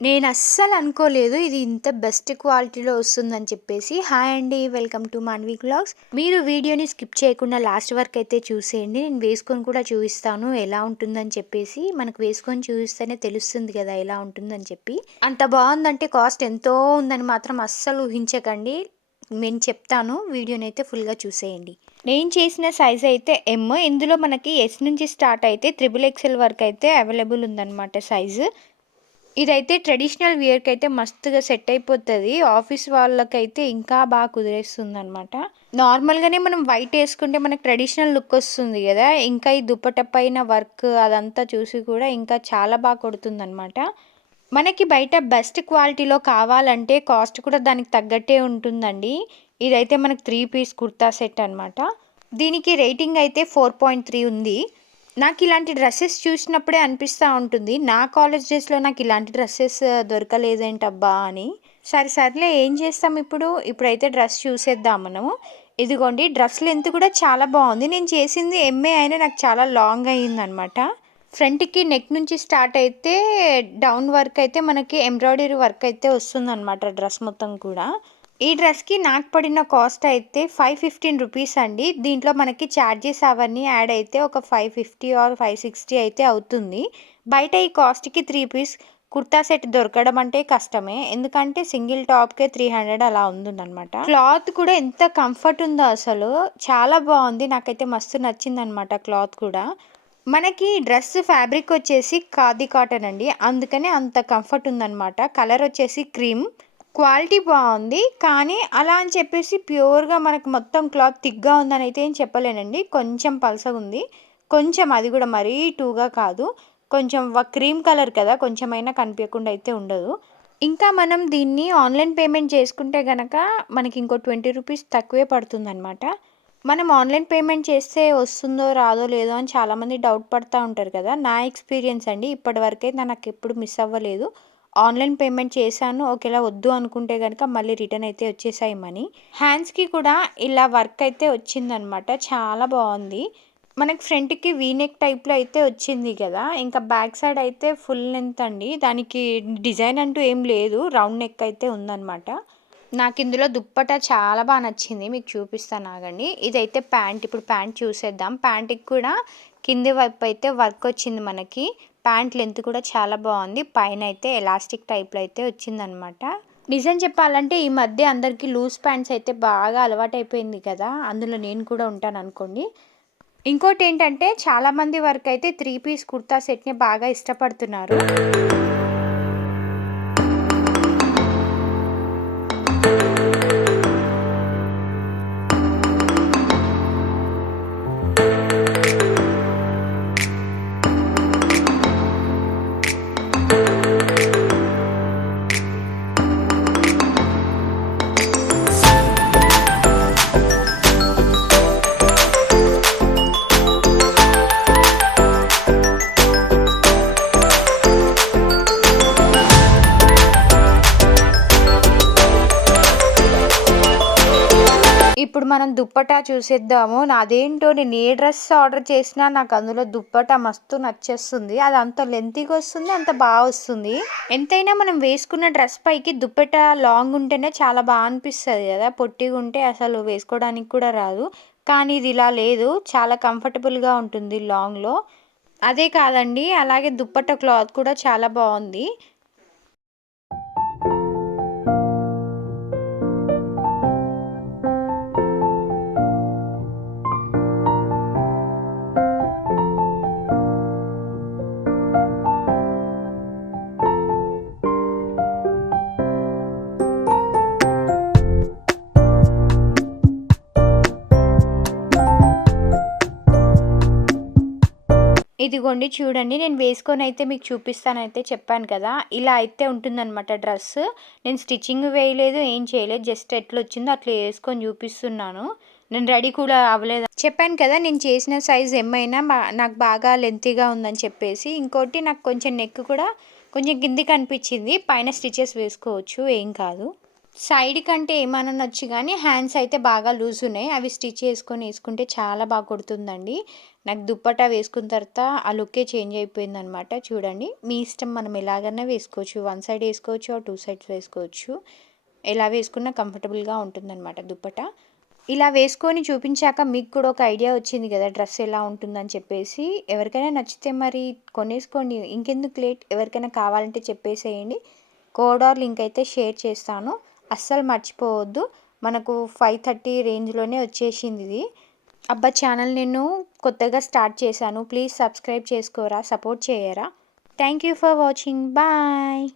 నేను అస్సలు అనుకోలేదు ఇది ఇంత బెస్ట్ క్వాలిటీలో వస్తుందని చెప్పేసి. హాయ్ అండి, వెల్కమ్ టు మాన్వి వ్లాగ్స్. మీరు వీడియోని స్కిప్ చేయకుండా లాస్ట్ వరకు అయితే చూసేయండి. నేను వేసుకొని కూడా చూపిస్తాను ఎలా ఉంటుందని చెప్పేసి. మనకు వేసుకొని చూపిస్తేనే తెలుస్తుంది కదా ఎలా ఉంటుందని చెప్పి. అంత బాగుందంటే కాస్ట్ ఎంతో ఉందని మాత్రం అస్సలు ఊహించకండి. నేను చెప్తాను, వీడియోని అయితే ఫుల్గా చూసేయండి. నేను చేసిన సైజ్ అయితే ఎమ్. ఇందులో మనకి ఎస్ నుంచి స్టార్ట్ అయితే XXL వరకు అయితే అవైలబుల్ ఉందన్నమాట సైజు. ఇదైతే ట్రెడిషనల్ వేర్కి అయితే మస్తుగా సెట్ అయిపోతుంది. ఆఫీస్ వాళ్ళకైతే ఇంకా బాగా కుదిరేస్తుంది. నార్మల్గానే మనం వైట్ వేసుకుంటే మనకు ట్రెడిషనల్ లుక్ వస్తుంది కదా, ఇంకా ఈ దుపట్ట పైన వర్క్ అదంతా చూసి కూడా ఇంకా చాలా బాగా కొడుతుంది. మనకి బయట బెస్ట్ క్వాలిటీలో కావాలంటే కాస్ట్ కూడా దానికి తగ్గట్టే ఉంటుందండి. ఇదైతే మనకు 3 పీస్ కుర్తా సెట్ అనమాట. దీనికి రేటింగ్ అయితే 4.3 ఉంది. నాకు ఇలాంటి డ్రెస్సెస్ చూసినప్పుడే అనిపిస్తూ ఉంటుంది, నా కాలేజ్ డేస్లో నాకు ఇలాంటి డ్రెస్సెస్ దొరకలేదేంటబ్బా అని. సర్లే ఏం చేస్తాం ఇప్పుడైతే డ్రెస్ చూసేద్దాం మనము. ఇదిగోండి, డ్రెస్ లెంత్ కూడా చాలా బాగుంది. నేను చేసింది ఎంఏ అయినా నాకు చాలా లాంగ్ అయ్యిందనమాట. ఫ్రంట్కి నెక్ నుంచి స్టార్ట్ అయితే డౌన్ వర్క్ అయితే మనకి ఎంబ్రాయిడరీ వర్క్ అయితే వస్తుందన్నమాట డ్రెస్ మొత్తం కూడా. ఈ డ్రెస్కి నాకు పడిన కాస్ట్ అయితే 515 రూపీస్ అండి. దీంట్లో మనకి ఛార్జెస్ అవన్నీ యాడ్ అయితే ఒక 550 ఆర్ 560 అయితే అవుతుంది. బయట ఈ కాస్ట్కి 3 పీస్ కుర్తా సెట్ దొరకడం అంటే కష్టమే, ఎందుకంటే సింగిల్ టాప్కే 300 అలా ఉందన్నమాట. క్లాత్ కూడా ఎంత కంఫర్ట్ ఉందో అసలు, చాలా బాగుంది. నాకైతే మస్తు నచ్చింది అనమాట క్లాత్ కూడా. మనకి డ్రెస్ ఫ్యాబ్రిక్ వచ్చేసి ఖాదీ కాటన్ అండి, అందుకనే అంత కంఫర్ట్ ఉందన్నమాట. కలర్ వచ్చేసి క్రీమ్. క్వాలిటీ బాగుంది, కానీ అలా అని చెప్పేసి ప్యూర్గా మనకు మొత్తం క్లాత్ థిక్గా ఉందని అయితే ఏం చెప్పలేనండి. కొంచెం పల్సగా ఉంది, కొంచెం, అది కూడా మరీ టూగా కాదు. కొంచెం క్రీమ్ కలర్ కదా, కొంచెమైనా కనిపించకుండా అయితే ఉండదు. ఇంకా మనం దీన్ని ఆన్లైన్ పేమెంట్ చేసుకుంటే కనుక మనకి ఇంకో 20 రూపీస్ తక్కువే పడుతుందన్నమాట. మనం ఆన్లైన్ పేమెంట్ చేస్తే వస్తుందో రాదో లేదో అని చాలామంది డౌట్ పడుతూ ఉంటారు కదా. నా ఎక్స్పీరియన్స్ అండి, ఇప్పటివరకైతే నాకు ఎప్పుడు మిస్ అవ్వలేదు. ఆన్లైన్ పేమెంట్ చేశాను, ఒకవేళ వద్దు అనుకుంటే కనుక మళ్ళీ రిటర్న్ అయితే వచ్చేసాయి మనీ. హ్యాండ్స్కి కూడా ఇలా వర్క్ అయితే వచ్చిందనమాట, చాలా బాగుంది. మనకి ఫ్రంట్కి వీనెక్ టైప్లో అయితే వచ్చింది కదా, ఇంకా బ్యాక్ సైడ్ అయితే ఫుల్ లెంత్ అండి. దానికి డిజైన్ అంటూ ఏం లేదు, రౌండ్ నెక్ అయితే ఉందన్నమాట. నాకు ఇందులో దుప్పట చాలా బాగా నచ్చింది, మీకు చూపిస్తాను ఆగండి. ఇదైతే ప్యాంట్. ఇప్పుడు ప్యాంట్ చూసేద్దాం. ప్యాంట్కి కూడా కింది వైపు అయితే వర్క్ వచ్చింది మనకి. ప్యాంట్ లెంత్ కూడా చాలా బాగుంది. పైన అయితే ఎలాస్టిక్ టైప్లో అయితే వచ్చిందనమాట. నిజం చెప్పాలంటే ఈ మధ్య అందరికీ లూజ్ ప్యాంట్స్ అయితే బాగా అలవాటైపోయింది కదా, అందులో నేను కూడా ఉంటాను అనుకోండి. ఇంకోటి ఏంటంటే చాలామంది వరకు అయితే 3 పీస్ కుర్తా సెట్ని బాగా ఇష్టపడుతున్నారు. ఇప్పుడు మనం దుప్పటా చూసేద్దాము. నాదేంటో నేను ఏ డ్రెస్ ఆర్డర్ చేసినా నాకు అందులో దుప్పటా మస్తు నచ్చేస్తుంది. అది అంత లెంతీగా వస్తుంది, అంత బాగా వస్తుంది. ఎంతైనా మనం వేసుకున్న డ్రెస్ పైకి దుప్పటా లాంగ్ ఉంటేనే చాలా బాగా అనిపిస్తుంది కదా, పొట్టిగా ఉంటే అసలు వేసుకోవడానికి కూడా రాదు. కానీ ఇది ఇలా లేదు, చాలా కంఫర్టబుల్గా ఉంటుంది లాంగ్లో. అదే కాదండి, అలాగే దుప్పటా క్లాత్ కూడా చాలా బాగుంది. ఇదిగోండి చూడండి, నేను వేసుకొని అయితే మీకు చూపిస్తానైతే చెప్పాను కదా, ఇలా అయితే ఉంటుందన్నమాట డ్రెస్. నేను స్టిచ్చింగ్ వేయలేదు, ఏం చేయలేదు, జస్ట్ ఎట్లా వచ్చిందో అట్లా వేసుకొని చూపిస్తున్నాను. నేను రెడీ కూడా అవ్వలేదు. చెప్పాను కదా, నేను చేసిన సైజ్ ఏమైనా నాకు బాగా లెంతీగా ఉందని చెప్పేసి. ఇంకోటి నాకు కొంచెం నెక్ కూడా కొంచెం కిందికి అనిపించింది, పైన స్టిచెస్ వేసుకోవచ్చు, ఏం కాదు. సైడ్ కంటే ఏమననొచ్చు గానీ, హ్యాండ్స్ అయితే బాగా లూజ్ ఉన్నాయి. అవి స్టిచ్ చేసుకొని ఏసుకుంటే చాలా బాగా కుడుతుందండి. నాకు దుప్పట్టా వేసుకున్న తర్వాత ఆ లుక్కే చేంజ్ అయిపోయిందనమాట. చూడండి. మీ ఇష్టం మనం ఎలాగన్నా వేసుకోవచ్చు. వన్ సైడ్ ఏసుకోవచ్చు, ఆర్ 2 సైడ్స్ వేసుకోవచ్చు. ఎలా వేసుకున్నా కంఫర్టబుల్‌గా ఉంటుందనమాట దుప్పట్టా. ఇలా వేసుకొని చూపించాక మీకు కూడా ఒక ఐడియా వచ్చింది గదా! డ్రెస్ ఎలా ఉంటుందని చెప్పేసి. ఎవరికైనా నచ్చితే మరి కొనేసుకోండి. ఇంకెందుకు లేట్? ఎవరికైనా కావాలంటే చెప్పేసేయండి. కోడ్ ఆర్ లింక్ అయితే షేర్ చేస్తాను. అస్సలు మర్చిపోవద్దు. మనకు 5:30 రేంజ్‌లోనే వచ్చేసిందిది. అబ్బా! ఛానల్ నేను కొత్తగా స్టార్ట్ చేశాను. ప్లీజ్ సబ్స్క్రైబ్ చేసుకోరా? సపోర్ట్ చేయరా? Thank you for watching. Bye.